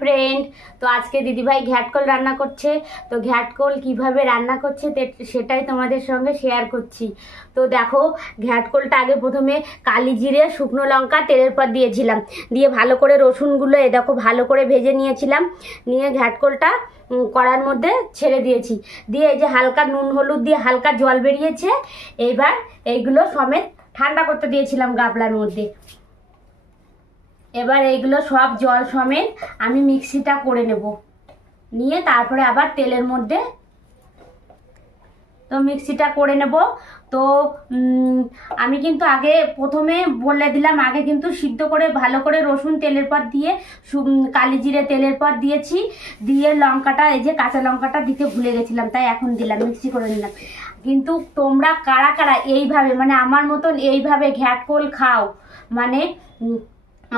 Friend, তো আজকে দিদিভাই ঘ্যাটকল রান্না করছে। তো ঘ্যাটকল কিভাবে রান্না করছে সেটাই তোমাদের সঙ্গে শেয়ার করছি। তো দেখো, ঘ্যাটকলটা আগে প্রথমে কালি জিরে, শুকনো লঙ্কা তেলের পর দিয়েছিলাম, দিয়ে ভালো করে রসুনগুলো দেখো ভালো করে ভেজে নিয়েছিলাম। নিয়ে ঘ্যাটকলটা কড়ার মধ্যে ছেড়ে দিয়েছি, দিয়ে এই যে হালকা নুন হলুদ দিয়ে হালকা জল বেরিয়েছে। এইবার এইগুলো সমেত ঠান্ডা করতে দিয়েছিলাম গামলার মধ্যে। এবার এইগুলো সব জল সমেত আমি মিক্সিটা করে নেব, নিয়ে তারপরে আবার তেলের মধ্যে তো মিক্সিটা করে নেব। তো আমি কিন্তু আগে প্রথমে বলে দিলাম, আগে কিন্তু সিদ্ধ করে ভালো করে রসুন তেলের পর দিয়ে কালি জিরে তেলের পর দিয়েছি, দিয়ে লঙ্কাটা এই যে কাঁচা লঙ্কাটা দিতে ভুলে গেছিলাম, তাই এখন দিলাম, মিক্সি করে নিলাম। কিন্তু তোমরা কারা কারা এইভাবে মানে আমার মতন এইভাবে ঘ্যাটকল খাও মানে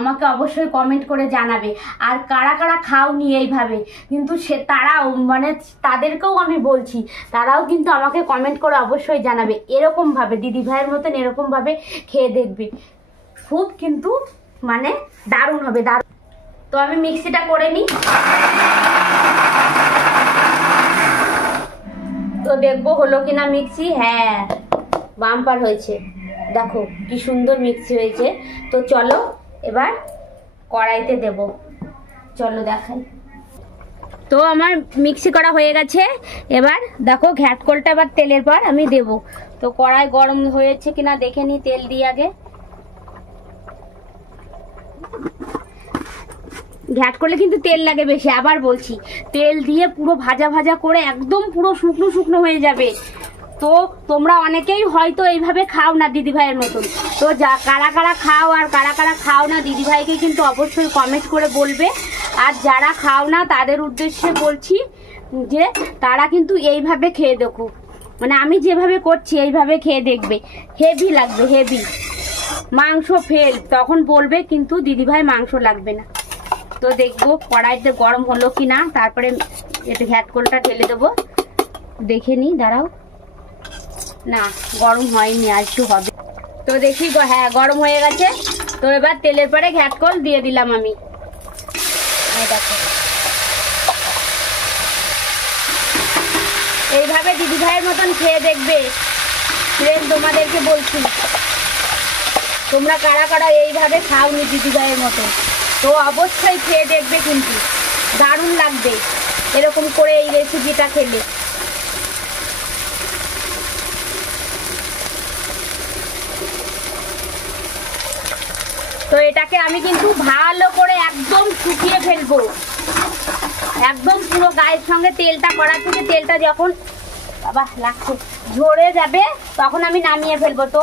আমাকে অবশ্যই কমেন্ট করে জানাবে। আর কারা কারা খাওনি এইভাবে, কিন্তু তারাও মানে তাদেরকেও আমি বলছি, তারাও কিন্তু আমাকে কমেন্ট করে অবশ্যই জানাবে। এরকমভাবে দিদি ভাইয়ের মতন এরকমভাবে খেয়ে দেখবে, খুব কিন্তু মানে দারুণ হবে, দারুণ। তো আমি মিক্সিটা করে নিই, তো দেখবো হলো কিনা মিক্সি। হ্যাঁ, বাম্পার হয়েছে, দেখো কি সুন্দর মিক্সি হয়েছে। তো চলো এবার কড়াইতে দেব, চলো দেখাই। তো আমার মিক্সি করা হয়ে গেছে। এবার দেখো ঘ্যাটকলটা এবার তেলের পর আমি দেব। তো কড়াই গরম হয়েছে কিনা দেখে নি, তেল দিয়ে আগে। ঘ্যাটকলে কিন্তু তেল লাগে বেশি, আবার বলছি, তেল দিয়ে পুরো ভাজা ভাজা করে একদম পুরো শুকনো শুকনো হয়ে যাবে। তো তোমরা অনেকেই হয়তো এইভাবে খাও না দিদিভাইয়ের মতন। তো যা কারা কারা খাও আর কারা কারা খাও না দিদিভাইকে কিন্তু অবশ্যই কমেন্ট করে বলবে। আর যারা খাও না তাদের উদ্দেশ্যে বলছি যে তারা কিন্তু এইভাবে খেয়ে দেখো, মানে আমি যেভাবে করছি এইভাবে খেয়ে দেখবে, হেভি লাগবে, হেভি। মাংস ফেল তখন বলবে কিন্তু দিদিভাই মাংস লাগবে না। তো দেখবো কড়াইতে গরম হলো কি না, তারপরে এটা ঘ্যাটকলটা ঢেলে দেবো, দেখে নিই, দাঁড়াও। না, গরম হয়নি, আর একটু হবে। তো দেখি, হ্যাঁ গরম হয়ে গেছে। তো এবার তেলের পরে ঘ্যাটকল দিয়ে দিলাম আমি। দেখো এইভাবে দিদি ভাইয়ের মতন খেয়ে দেখবে ফ্রেন্ড, তোমাদেরকে বলছি। তোমরা কারা কারা এইভাবে খাওনি দিদি ভাইয়ের মতন, তো অবশ্যই খেয়ে দেখবে, কিন্তু দারুণ লাগবে এরকম করে এই রেসিপিটা খেলে। তো এটাকে আমি কিন্তু ভালো করে একদম শুকিয়ে ফেলবো, একদম পুরো গায়ের সঙ্গে তেলটা কড়া থেকে তেলটা যখন বাবা লাগছে ঝরে যাবে তখন আমি নামিয়ে ফেলবো। তো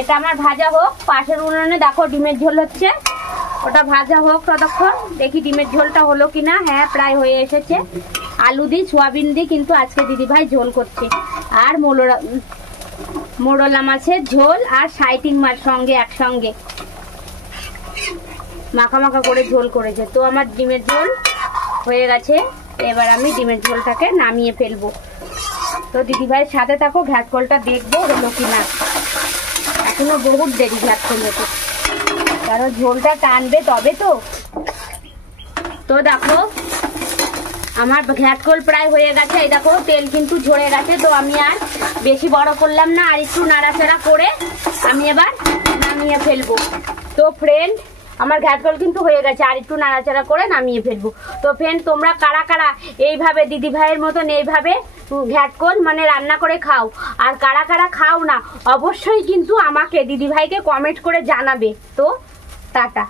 এটা আমার ভাজা হোক, পাশের উনুনে দেখো ডিমের ঝোল হচ্ছে, ওটা ভাজা হোক ততক্ষণ। দেখি ডিমের ঝোলটা হলো কিনা। হ্যাঁ, প্রায় হয়ে এসেছে। আলু দিই সোয়াবিন দিই, কিন্তু আজকে দিদিভাই ঝোল করছে। আর মোরলা মাছের ঝোল আর সাইটিং মাছ সঙ্গে একসঙ্গে মাখা মাখা করে ঝোল করেছে। তো আমার ডিমের ঝোল হয়ে গেছে, এবার আমি ডিমের ঝোলটাকে নামিয়ে ফেলবো। তো দিদিভাইয়ের সাথে থাকো, ঘ্যাটকলটা দেখবো হলো কিনা। এখনো বহুত দেরি ঘ্যাটকল হতে, কারণ ঝোলটা টানবে তবে তো। তো দেখো আমার ঘ্যাটকল প্রায় হয়ে গেছে, এই দেখো তেল কিন্তু ঝরে গেছে। তো আমি আর বেশি বড় করলাম না, আর একটু নাড়াচাড়া করে আমি এবার নামিয়ে ফেলবো। তো ফ্রেন্ড, আমার ঘ্যাটকল কিন্তু হয়ে গেছে, আর একটু নাড়াচাড়া করে নামিয়ে ফেলবো। তো ফ্রেন্ড, তোমরা কারা কারা এইভাবে দিদি ভাইয়ের মতন এইভাবে ঘ্যাটকল মানে রান্না করে খাও, আর কারা কারা খাও না অবশ্যই কিন্তু আমাকে দিদি ভাইকে কমেন্ট করে জানাবে। তো টাটা।